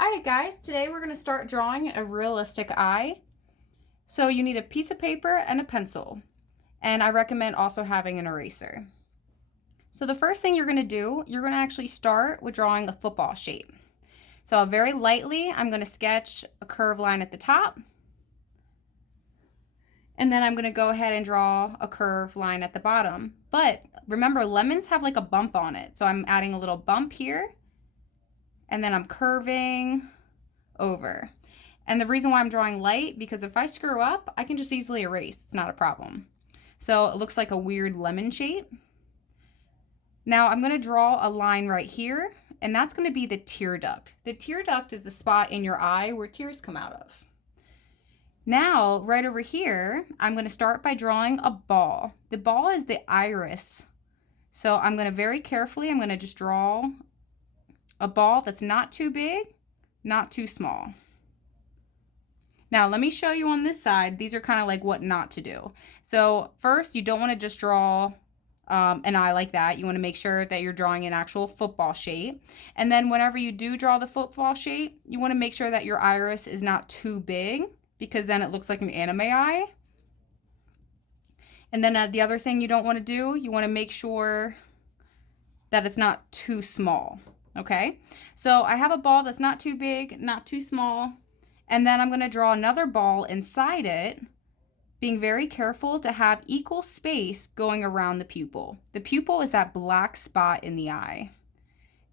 Alright guys, today we're going to start drawing a realistic eye. So you need a piece of paper and a pencil. And I recommend also having an eraser. So the first thing you're going to do, you're going to actually start with drawing a football shape. So very lightly, I'm going to sketch a curved line at the top. And then I'm going to go ahead and draw a curved line at the bottom. But remember, lemons have like a bump on it. So I'm adding a little bump here. And then I'm curving over. And the reason why I'm drawing light, because if I screw up, I can just easily erase. It's not a problem. So it looks like a weird lemon shape. Now I'm going to draw a line right here, and that's going to be the tear duct. The tear duct is the spot in your eye where tears come out of. Now, right over here, I'm going to start by drawing a ball. The ball is the iris. So I'm going to very carefully, I'm going to just draw a ball that's not too big, not too small. Now, let me show you on this side. These are kind of like what not to do. So first, you don't want to just draw an eye like that. You want to make sure that you're drawing an actual football shape. And then whenever you do draw the football shape, you want to make sure that your iris is not too big, because then it looks like an anime eye. And then the other thing you don't want to do, you want to make sure that it's not too small. Okay, so I have a ball that's not too big, not too small, and then I'm going to draw another ball inside it, being very careful to have equal space going around the pupil. The pupil is that black spot in the eye.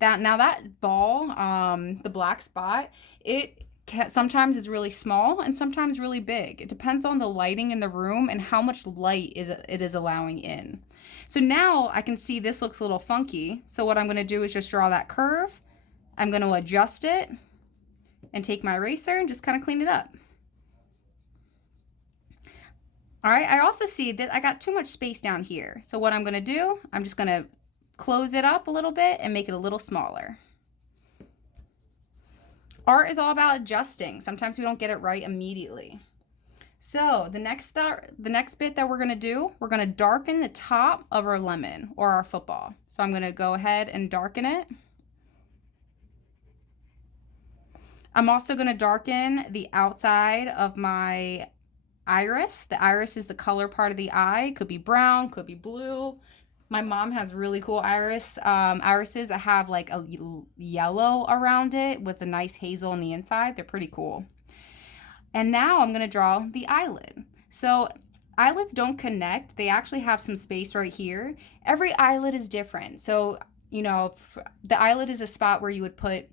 That ball, the black spot, sometimes is really small and sometimes really big. It depends on the lighting in the room and how much light it is allowing in. So now I can see this looks a little funky. So what I'm going to do is just draw that curve. I'm going to adjust it and take my eraser and just kind of clean it up. All right, I also see that I got too much space down here. So what I'm going to do, I'm just going to close it up a little bit and make it a little smaller. Art is all about adjusting. Sometimes we don't get it right immediately. So the next bit that we're going to do, we're going to darken the top of our lemon or our football. So I'm going to go ahead and darken it. I'm also going to darken the outside of my iris. The iris is the color part of the eye. It could be brown, could be blue. My mom has really cool irises that have like a yellow around it with a nice hazel on the inside. They're pretty cool. And now I'm going to draw the eyelid. So eyelids don't connect. They actually have some space right here. Every eyelid is different. So, the eyelid is a spot where you would put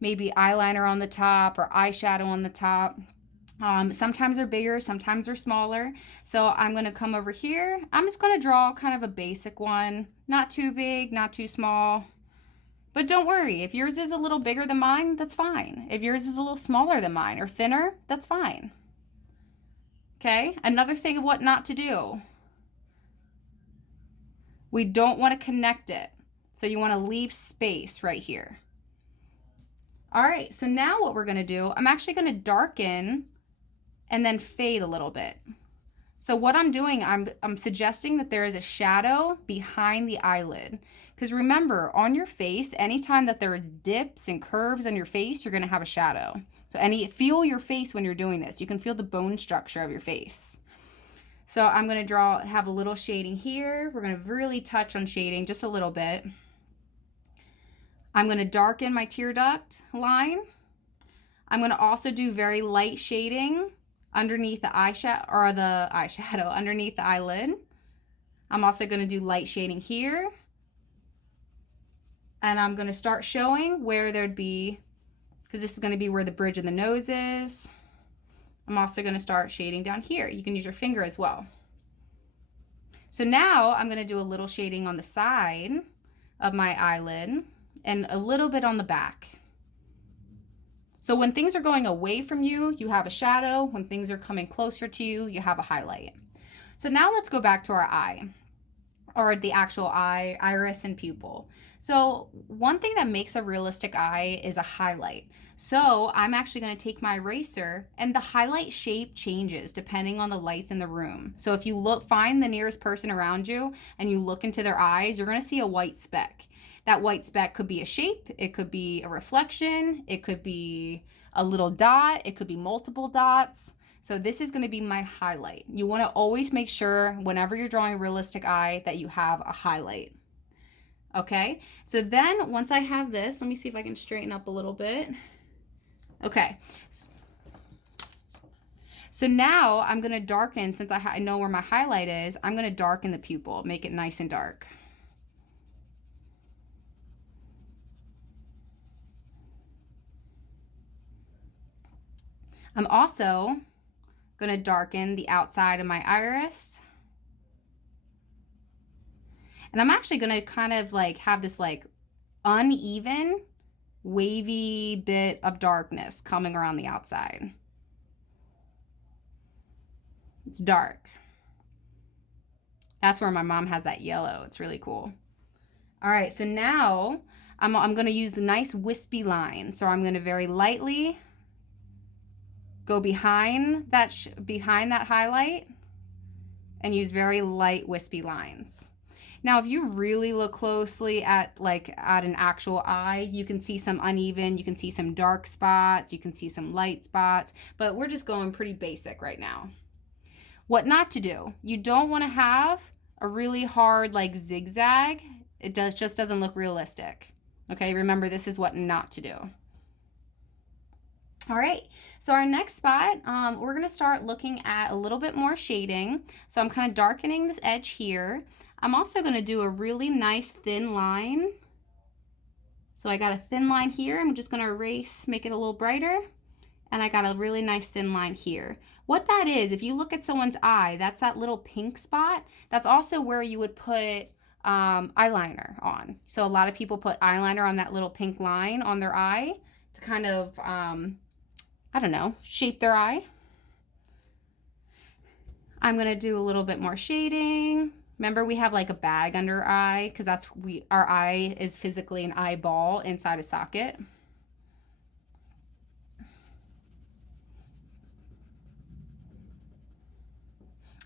maybe eyeliner on the top or eyeshadow on the top. Sometimes they're bigger, sometimes they're smaller. So I'm going to come over here. I'm just going to draw kind of a basic one. Not too big, not too small. But don't worry, if yours is a little bigger than mine, that's fine. If yours is a little smaller than mine or thinner, that's fine. Okay, another thing of what not to do. We don't want to connect it. So you want to leave space right here. All right, so now what we're going to do, I'm actually going to darken and then fade a little bit. So what I'm doing, I'm suggesting that there is a shadow behind the eyelid. Because remember, on your face, anytime that there is dips and curves on your face, you're going to have a shadow. So feel your face when you're doing this. You can feel the bone structure of your face. So I'm going to have a little shading here. We're going to really touch on shading just a little bit. I'm going to darken my tear duct line. I'm going to also do very light shading underneath the eyeshadow, underneath the eyelid. I'm also going to do light shading here. And I'm going to start showing where there'd be, because this is going to be where the bridge of the nose is. I'm also going to start shading down here. You can use your finger as well. So now I'm going to do a little shading on the side of my eyelid and a little bit on the back. So when things are going away from you, you have a shadow. When things are coming closer to you, you have a highlight. So now let's go back to our eye, or the actual eye, iris and pupil. So one thing that makes a realistic eye is a highlight. So I'm actually going to take my eraser, and the highlight shape changes depending on the lights in the room. So if you find the nearest person around you and you look into their eyes, you're going to see a white speck. That white speck could be a shape, it could be a reflection, it could be a little dot, it could be multiple dots. So this is going to be my highlight. You want to always make sure whenever you're drawing a realistic eye that you have a highlight. Okay, so then once I have this, let me see if I can straighten up a little bit. Okay, so now I'm going to darken, since I know where my highlight is, I'm going to darken the pupil, make it nice and dark. I'm also going to darken the outside of my iris. And I'm actually going to kind of like have this like uneven, wavy bit of darkness coming around the outside. It's dark. That's where my mom has that yellow. It's really cool. All right, so now I'm going to use a nice wispy line. So I'm going to very lightly go behind that highlight and use very light wispy lines. Now, if you really look closely at an actual eye, you can see some uneven, you can see some dark spots, you can see some light spots, but we're just going pretty basic right now. What not to do. You don't want to have a really hard like zigzag. It just doesn't look realistic. Okay, remember this is what not to do. All right, so our next spot, we're gonna start looking at a little bit more shading. So I'm kind of darkening this edge here. I'm also gonna do a really nice thin line. So I got a thin line here. I'm just gonna erase, make it a little brighter. And I got a really nice thin line here. What that is, if you look at someone's eye, that's that little pink spot. That's also where you would put eyeliner on. So a lot of people put eyeliner on that little pink line on their eye to kind of, I don't know, shape their eye. I'm gonna do a little bit more shading. Remember, we have like a bag under our eye because our eye is physically an eyeball inside a socket.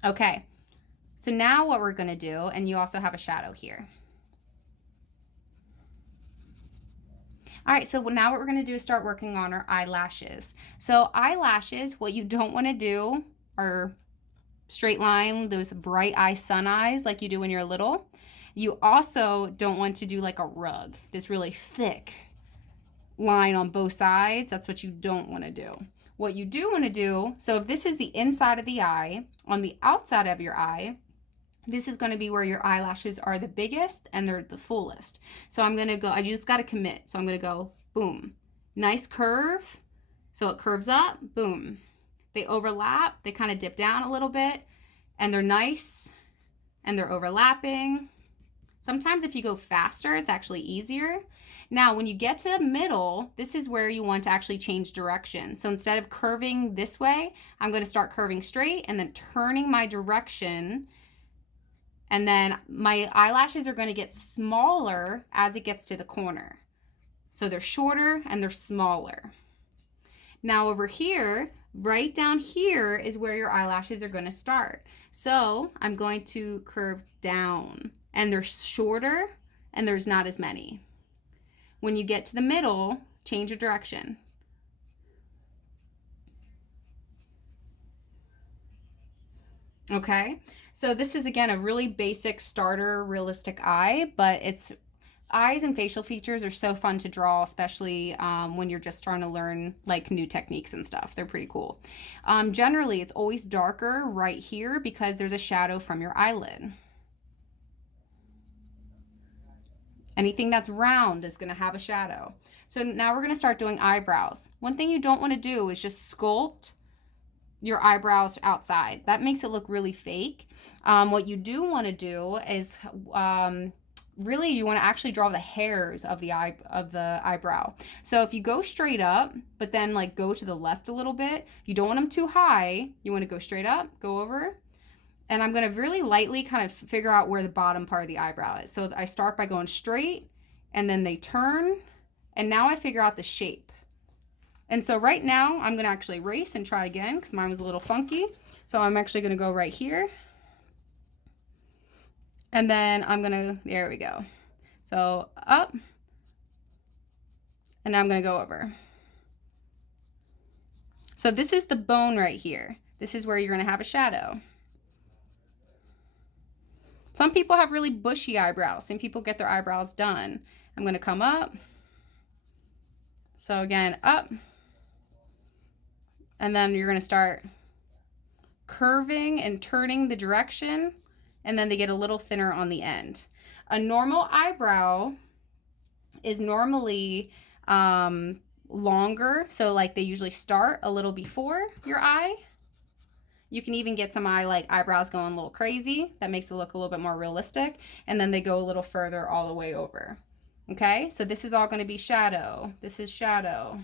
Okay, so now what we're gonna do, and you also have a shadow here. All right, so now what we're gonna do is start working on our eyelashes. So eyelashes, what you don't wanna do are straight line, those bright eye sun eyes like you do when you're little. You also don't want to do like a rug, this really thick line on both sides. That's what you don't wanna do. What you do wanna do, so if this is the inside of the eye, on the outside of your eye, this is going to be where your eyelashes are the biggest and they're the fullest. So I'm going to go, I just got to commit. So I'm going to go, boom, nice curve. So it curves up, boom. They overlap, they kind of dip down a little bit and they're nice and they're overlapping. Sometimes if you go faster, it's actually easier. Now, when you get to the middle, this is where you want to actually change direction. So instead of curving this way, I'm going to start curving straight and then turning my direction. And then my eyelashes are going to get smaller as it gets to the corner. So they're shorter and they're smaller. Now over here, right down here is where your eyelashes are going to start. So I'm going to curve down and they're shorter and there's not as many. When you get to the middle, change your direction. Okay, so this is again a really basic starter realistic eye, but eyes and facial features are so fun to draw, especially when you're just trying to learn like new techniques and stuff. They're pretty cool. Generally, it's always darker right here because there's a shadow from your eyelid. Anything that's round is going to have a shadow. So now we're going to start doing eyebrows. One thing you don't want to do is just sculpt your eyebrows outside. That makes it look really fake. What you do want to do is really you want to actually draw the hairs of the eyebrow. So if you go straight up, but then like go to the left a little bit, you don't want them too high. You want to go straight up, go over. And I'm going to really lightly kind of figure out where the bottom part of the eyebrow is. So I start by going straight and then they turn and now I figure out the shape. And so right now I'm going to actually erase and try again because mine was a little funky. So I'm actually going to go right here. And then I'm going to, there we go. So up, and now I'm going to go over. So this is the bone right here. This is where you're going to have a shadow. Some people have really bushy eyebrows. Some people get their eyebrows done. I'm going to come up. So again, up. And then you're going to start curving and turning the direction, and then they get a little thinner on the end. A normal eyebrow is normally longer, so like they usually start a little before your eye. You can even get some eyebrows going a little crazy. That makes it look a little bit more realistic, and then they go a little further all the way over. Okay, so this is all going to be shadow. This is shadow.